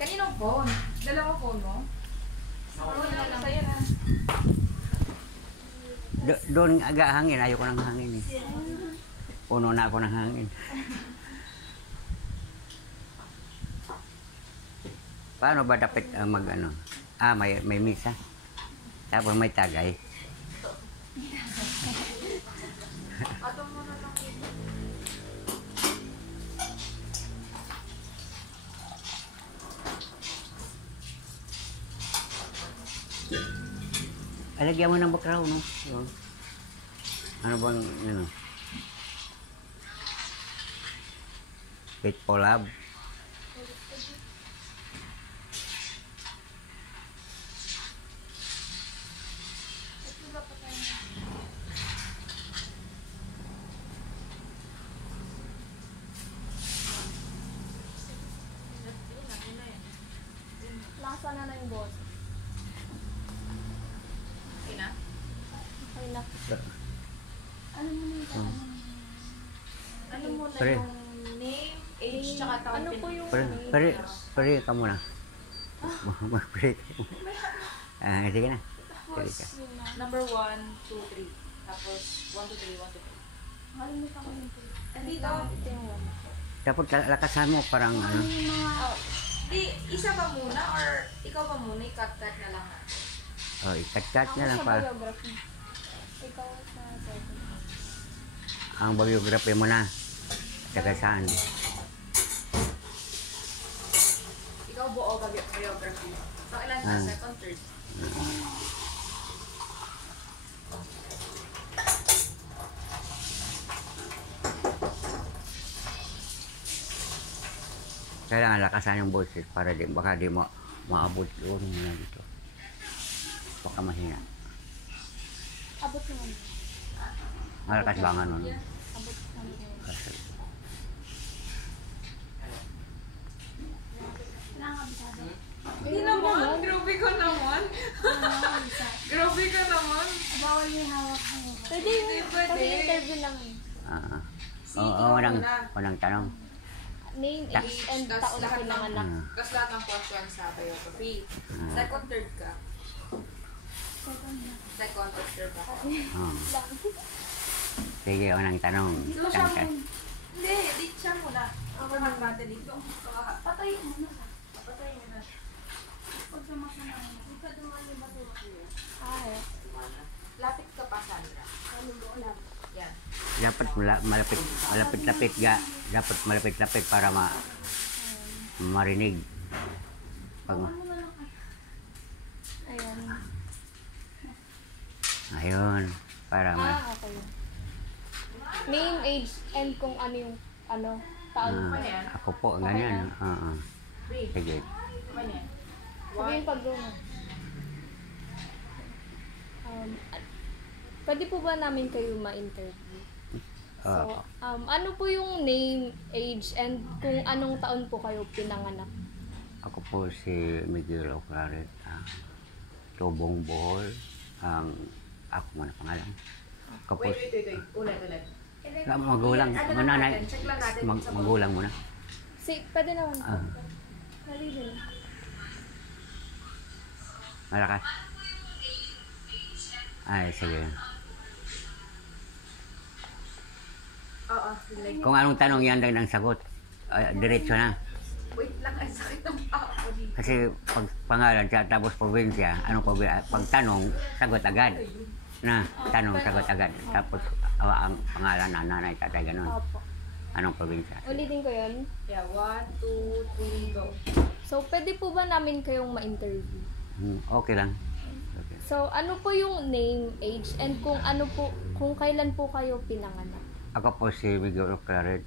Kaninong phone? Dalawa phone mo? Sa'yo na. Doon aga hangin, ayoko ng hangin eh. Puno na ako ng hangin. Paano ba dapat mag ano? May misa. Tapos may tagay. Ato mo na lang ito. Alagyan mo ng bakraw, no? So, ano bang, ano? Faithful love. Lasa na yung boss. Okay na? Okay na. Ano mo na yung Ano mo na Pre. yung name, age, tsaka taon? Ano po yung Pare ka muna. Mag-pray ka muna. Sige na. Sige ka. Number 1, 2, 3. Tapos 1, 2, 3, 1, 2, 3. Malimit ako yung po. Andito. Ito yung one. Dapat lakasan mo parang ano. Di, isa pa muna or ikaw pa muna, i-cut-cut na lang natin. Oh, ikat-kat Ako na lang sa para. biography. Ikaw sa second. Ang biography mo na. Taga saan? Ikaw buo biography. So, ilan ka? Second, third? Kailangan lakasan yung boses para baka di maabot yun muna dito. Baka mahina. Abot naman. Malakas ba nga nun? Abot naman. Nakakabisado. Hindi naman. Grabe ka naman. Grabe ka naman. Bawal yung hawak mo. Pwede yun. Kasi interview lang eh. Oo, unang tanong. Name, age, and Tas taon lahat ko ng ng- anak. Tapos lahat ng question sa biography. Second, third ka. Second or third ka. Sige, unang tanong. Ito siya Hindi, di siya muna. Ako natin dito. Patayin mo na. Patayin mo na. Pag sumasama na. Ika dumali ba ito? Ay. Lapit ka pa, Sandra. Ano mo alam? Yan. Dapat malapit-lapit ga. Dapat malapit-lapit para marinig. Pag, Ayan. ayun. Para Okay. Name, age, and kung ano yung taon. ako po, ganyan. Breathe. Sige. Ano yan? Sabihin pag gano'n. Pwede po ba namin kayo ma-interview? So, ano po yung name, age, and kung anong taon po kayo pinanganak? Ako po si Miguel Oclaret. Tubong Bohol. Ako muna pangalan. Ako po, Wait. Ulit. magulang. Ano lang natin? Check lang natin. Magulang muna. Pwede naman po. Halili. Malakas. Ay, sige. Oo. Like, Kung anong tanong yan lang ang sagot, diretso na. wait lang. Ang sakit ng paa ko dito. Kasi pag pangalan siya, tapos probinsya, pag tanong, sagot agad. Na, tanong, sagot agad. Tapos ang pangalan na nanay, tatay, ganun. Opo. Anong probinsya? Ulitin ko yun. Yeah, 1, 2, 3, go. So, pwede po ba namin kayong ma-interview? Okay lang. Okay. So, ano po yung name, age, and kung kailan po kayo pinanganak? Ako po si Miguel Oclaret,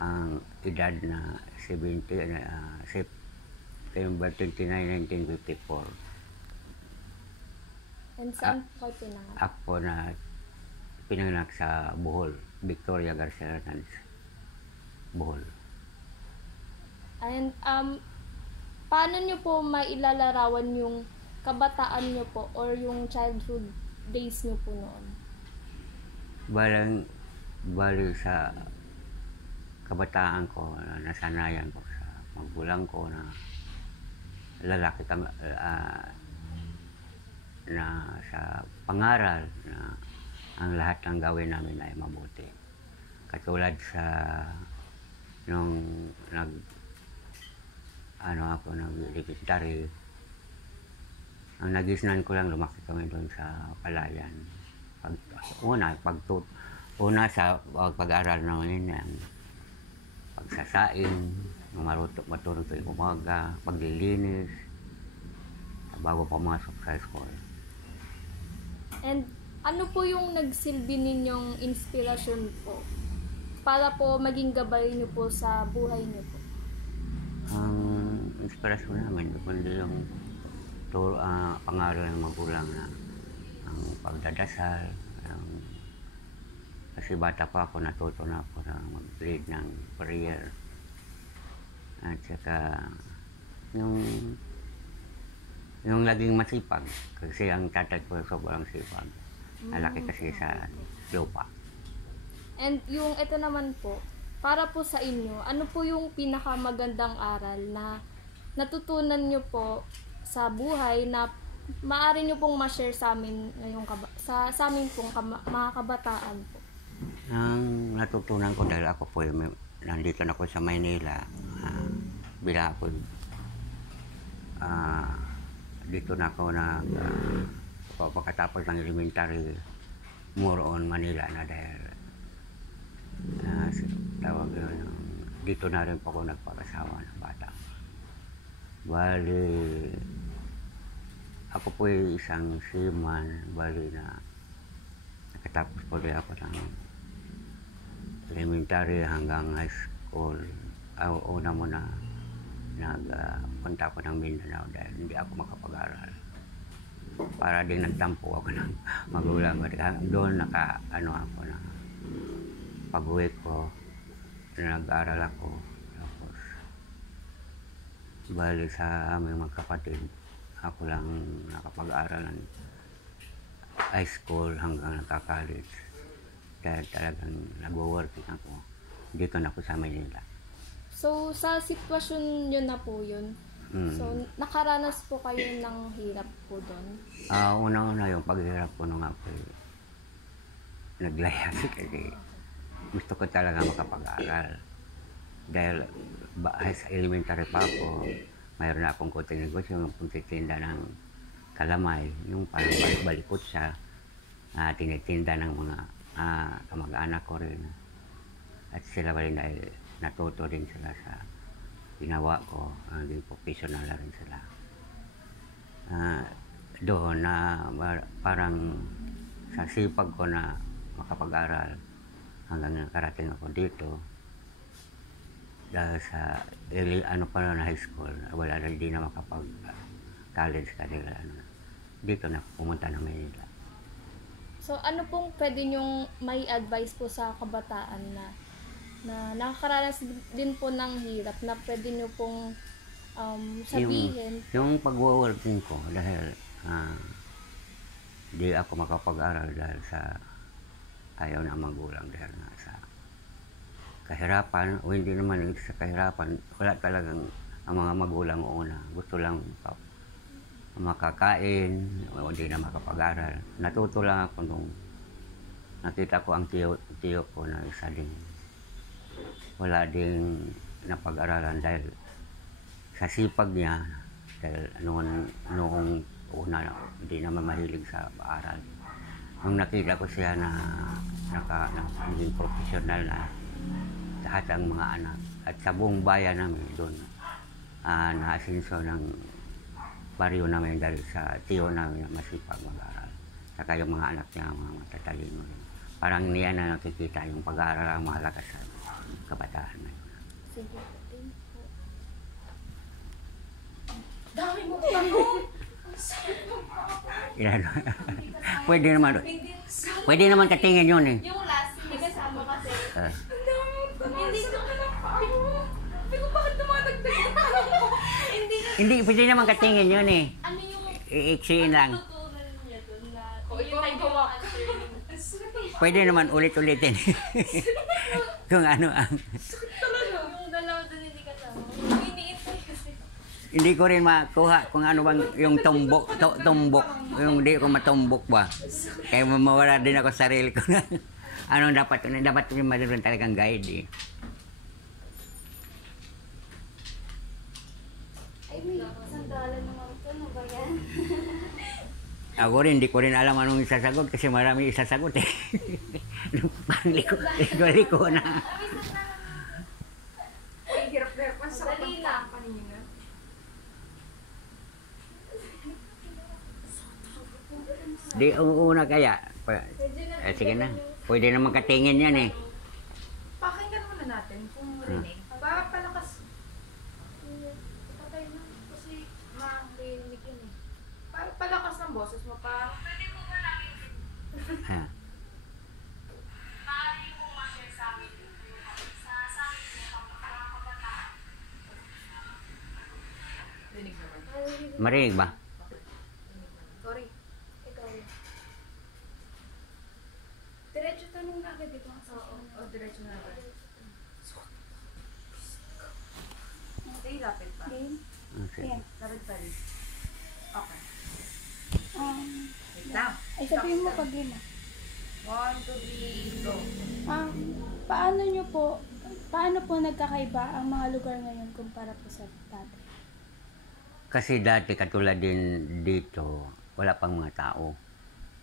ang edad na 70, September 29, 1954. And saan po kayo pinanganak? Ako po na pinanganak sa Bohol, Victoria Garcia Hernandez, Bohol. And paano nyo po mailalarawan yung kabataan nyo po or yung childhood days nyo po noon? Bali sa kabataan ko, nasanayan ko sa magulang ko na lalaki kami, na sa pangaral na ang lahat ng gawin namin ay mabuti. Katulad sa nung ako nag-elementary, ang nagisnan ko lang, lumaki kami doon sa Palayan. Una sa pag-aaral namin, ang pagsasaing, matulog tuwing umaga, paglilinis, bago pumasok sa school. And ano po yung nagsilbi ninyong inspirasyon po para po maging gabay niyo po sa buhay niyo po? Ang inspirasyon namin, kundi yung pangaral ng magulang na ang pagdadasal. Kasi bata pa ako, natuto na ako na mag-lead ng prayer. At saka yung laging masipag, kasi ang tatay ko sobrang sipag. Nalaki kasi sa lupa. And yung ito naman po, para po sa inyo, ano po yung pinakamagandang aral na natutunan nyo po sa buhay na maaari nyo pong ma-share sa amin ngayong sa amin pong mga kabataan po? Ang natutunan ko dahil ako po, nandito na ako sa Maynila, bila ako dito na ako pagkatapos ng elementary, more on Manila na dahil tawag yun, dito na rin po ako nagpakasawa ng bata. Bali, ako po ay isang seaman, bali na nakatapos po rin ako ng elementary hanggang high school. Una mo na nagpunta ako ng Mindanao dahil hindi ako makapag-aral. Para din nagtampo ako ng magulang. Doon ako na pag-uwi ko, nag-aral ako. Tapos, bali sa aming mga kapatid, ako lang nakapag-aral ng high school hanggang nagka-college. Dahil talagang nag-working ako. Dito na ako sa Manila. So, sa sitwasyon nyo na po yun, so nakaranas po kayo ng hirap po doon? Una-una yung paghirap ko nung ako naglayas kasi gusto ko talaga makapag-aral. Dahil sa elementary pa ako, mayroon na akong konting negosyo, yung pagtitinda ng kalamay, yung parang balik-balikot siya, tinitinda ng mga kamag-anak ko rin. At sila pa rin ay natuto din sila sa ginawa ko, hindi professional na rin sila. Doon na parang sa sipag ko na makapag-aral hanggang nakarating ako dito. Dahil sa high school, wala na hindi na makapag-college kanila. Dito na pumunta na Manila. So ano pong pwede nyong may advice po sa kabataan na nakakaranas din po ng hirap na pwede nyo pong sabihin? Yung pag-working ko dahil di ako makapag-aral dahil sa ayaw na magulang dahil nga sa kahirapan, o hindi naman sa kahirapan, wala talagang ang mga magulang una. Gusto lang makakain, o hindi na makapag-aral. Natuto lang ako nung nakita ko ang tiyo ko na isa din. Wala ding napag-aralan dahil sa sipag niya, dahil noong una hindi naman mahilig sa aral. Nung nakita ko siya na naging professional na lahat ang mga anak at sa buong bayan namin doon na-asinso ng baryo namin dahil sa tiyo namin na masipag mag-aral. Saka yung mga anak niya, mga matatalino rin. Parang niya na nakikita yung pag-aaral ang mahalaga sa kabataan na yun. Sige, thank you. Dami mo tanong! Pwede naman katingin yun eh. Yung last, hindi kasama kasi. Ang dami mong tanong! Hindi ko Hindi ko bakit dumadagdag yung tanong mo? Hindi, pwede naman katingin yun eh. Ano yung Iiksiin lang. tutunan niya doon na Ikaw ang gawa. Pwede naman ulit-ulitin. Kung ano ang... Yung dalawa doon hindi kasama. Yung hindi ko rin makuha kung ano bang yung tumbok, yung hindi ko matumbok ba. Kaya mawala din ako sa sarili ko na ano dapat yung mayroon talagang guide eh. Ay, may sandalan naman ito. Ano ba yan? Ako rin, hindi ko rin alam anong isasagot kasi marami isasagot eh. Liko na. Ay, hirap-hirap. Ang sarap Madali ng lang. kanina. Di, una kaya. Sige na. Pwede naman katingin yan eh. Pakinggan muna natin kung rinig. Palakas. Patay na. Kasi marinig yun eh. Palakas ng boses mo pa. Ha. Rinig naman. Marinig ba? Sorry. Ikaw yun. Diretso tanong na agad dito. O, diretso na natin. Stay lapit pa. Okay. Lapit pa rin. Okay. Wait lang. Ay, sabihin mo pag yun. 1, 2, 3, go. Paano po nagkakaiba ang mga lugar ngayon kumpara po sa dati? Kasi dati katulad din dito, wala pang mga tao.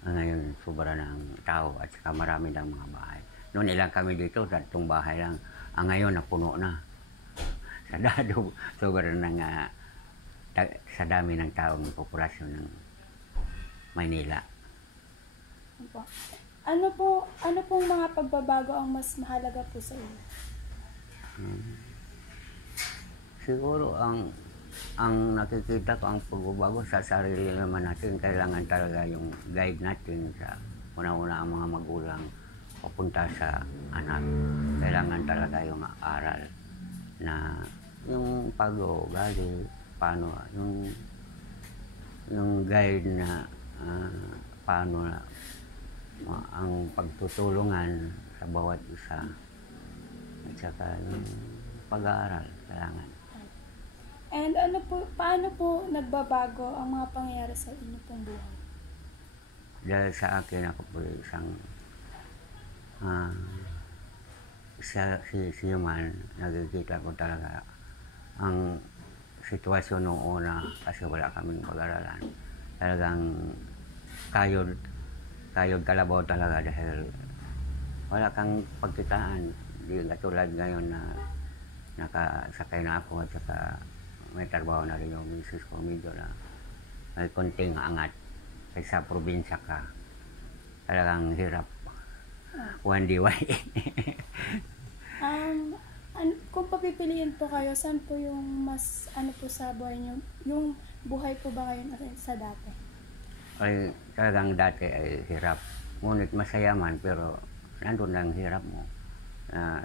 Ngayon, sobra ng tao at saka marami ng mga bahay. Noon ilang kami dito, 3 bahay lang. Ngayon, napuno na. Sa dado, sobra ng sa dami ng taong populasyon ng Maynila. Ano pong mga pagbabago ang mas mahalaga po sa inyo? Siguro ang nakikita ko ang pagbabago sa sarili naman natin, kailangan talaga yung guide natin sa una-una ang mga magulang papunta sa anak. Kailangan talaga yung aral na yung pag-uugali, paano, yung guide na paano na ang pagtutulungan sa bawat isa at saka yung pag-aaral kailangan. And paano po nagbabago ang mga pangyayari sa inyo pong buhay? Dahil sa akin ako po isang si man, nakikita ko talaga ang sitwasyon noong una kasi wala kaming pag-aralan. Talagang kayod kalabaw talaga dahil wala kang pagkitaan. Di katulad ngayon na nakasakay na ako at saka may trabaho na rin yung misis ko, medyo na may konting angat kaysa probinsya ka. Talagang hirap. One day. Kung papipiliin po kayo, saan po yung mas po sa buhay niyo? Yung buhay po ba ngayon sa dati? Ay, talagang dati ay hirap. Ngunit masaya man, pero nandun lang hirap mo.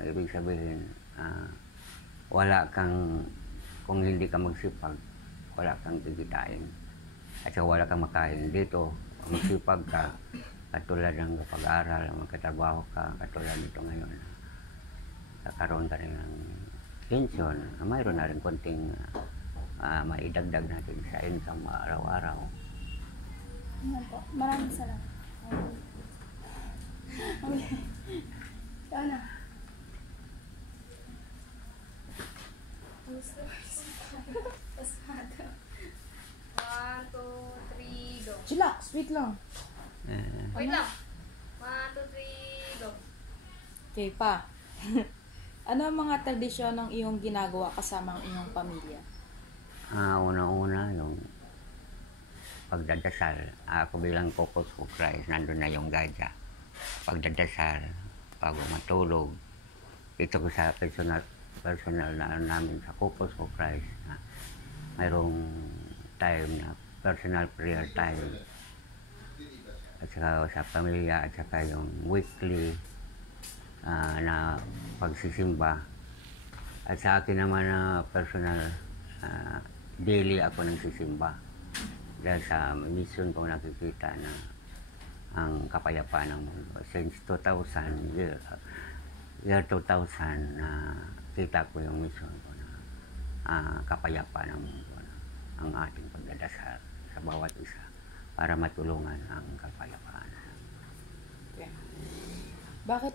Ibig sabihin, wala kang, kung hindi ka magsipag, wala kang kikitain. At saka wala kang makain. Dito, magsipag ka, katulad ng pag-aaral, magkatrabaho ka, katulad nito ngayon. Kakaroon ka rin ng pension, mayroon na rin konting maidagdag natin sa income araw-araw. Yan po. Maraming salamat. Okay. Ikaw na. Pasado. 1, 2, 3, go. Chillax, wait lang. Wait lang. 1, 2, 3, go. Okay pa. Ano ang mga tradisyon ng iyong ginagawa kasama ang iyong pamilya? Una-una yung pagdadasal. Ako bilang Focus for Christ, nandun na yung gadya. Pagdadasal, bago matulog. Ito ko sa personal na namin sa Focus for Christ. Mayroong time na personal prayer time. At saka sa pamilya, at saka yung weekly na pagsisimba. At sa akin naman na personal, daily ako nagsisimba. Dahil sa mission ko nakikita na ang kapayapaan ng mundo. Since 2000, year 2000, kita ko yung mission ko na kapayapaan ng mundo. ang ating pagdadasal sa bawat isa para matulungan ang kapayapaan. Okay. Bakit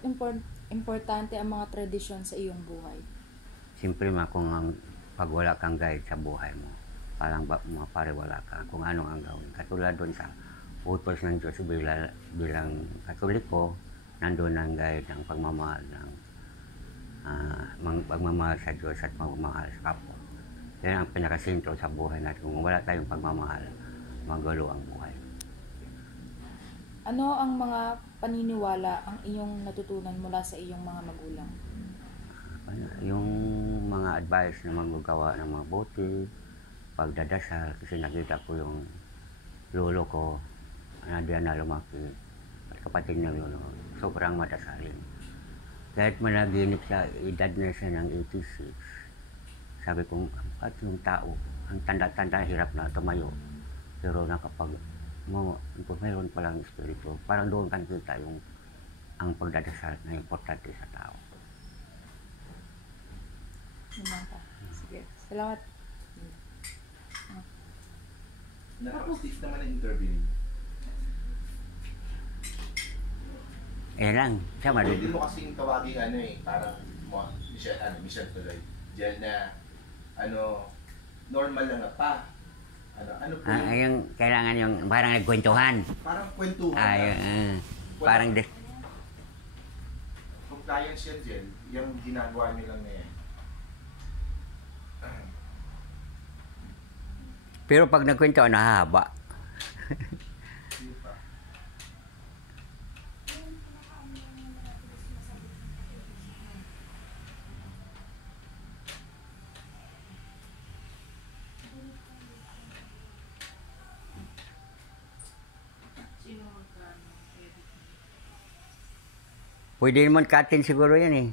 importante ang mga tradisyon sa iyong buhay? Siyempre kung pag wala kang guide sa buhay mo, parang mapariwala ka kung ano ang gawin. Katulad doon sa utos ng Diyos bilang Katoliko, nandun ang guide ng pagmamahal pagmamahal sa Diyos at pagmamahal sa kapwa. Yan ang pinakasintro sa buhay natin. Kung wala tayong pagmamahal, magulo ang buhay. Ano ang mga paniniwala ang iyong natutunan mula sa iyong mga magulang? Yung mga advice na magagawa ng mga buti, pagdadasal, kasi nakita ko yung lolo ko na diyan na lumaki, at kapatid ng lolo, sobrang madasalin. Kahit managinip sa edad na siya ng 86, sabi ko, at yung tao, ang tanda-tanda, hirap na tumayo. Pero nakapag, mayroon palang espiritu, parang doon kan kita yung ang pagdadasal na importante sa tao. Sige, salamat. Nakapag-stick naman ang interview niyo. Lang, sama Pwede rin. mo kasing tawagin parang mission tuloy. Diyan na, normal lang na pa. Ano po Yung kailangan yung parang nagkwentuhan. parang kwentuhan Parang compliance yan, Jen. Yung ginagawa niyo lang na yan. pero pag nagkwentuhan, nahahaba. Hindi pa. Pwede naman cut-in siguro yan eh.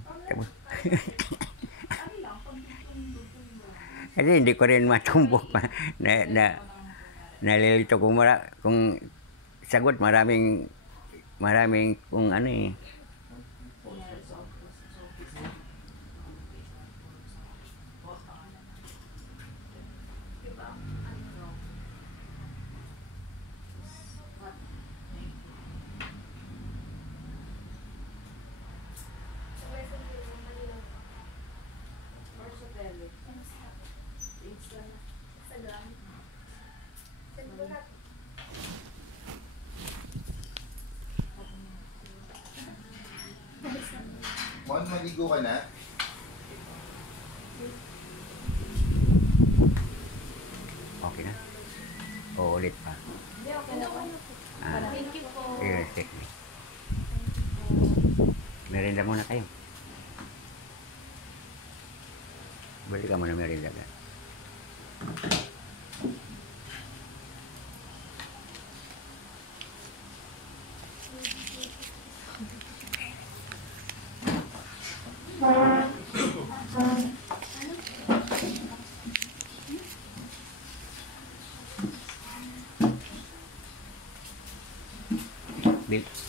Kasi hindi ko rin matumbok. Nalilito kung sagot maraming kung ano eh. Mon, maligo ka na? Okay na? O ulit pa. Hindi, okay na po. Thank you po. Yun, technique. Merienda muna kayo. Balik ka muna merienda ka.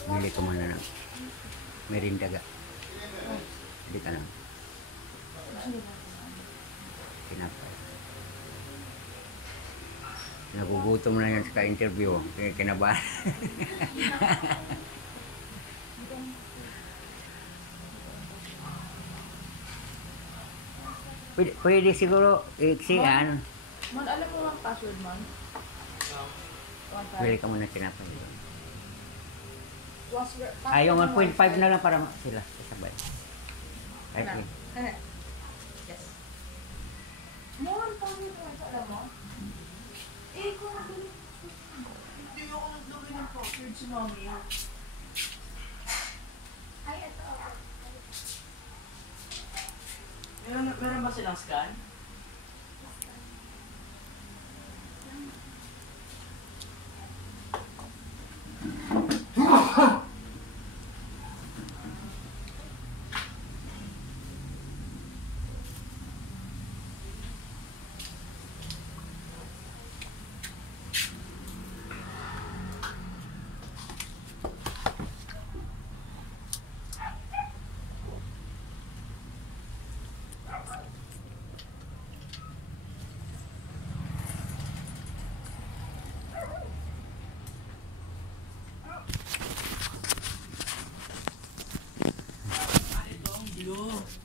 Bili ka muna ng merienda ka. Bili ka lang. Tinapay. Nagugutom na yan sa interview. Kinabahan. Pwede siguro iksihan. Man, alam mo ang password, man? Bili ka muna tinapay. Ay, Yung 1.5 na lang para sila kasabay. Kahit Yes. Mon, password mo. Alam mo? Kung nagdali. Hindi ako nagdali ng password si mami. Ay, ito. Meron ba silang scan? Ulo.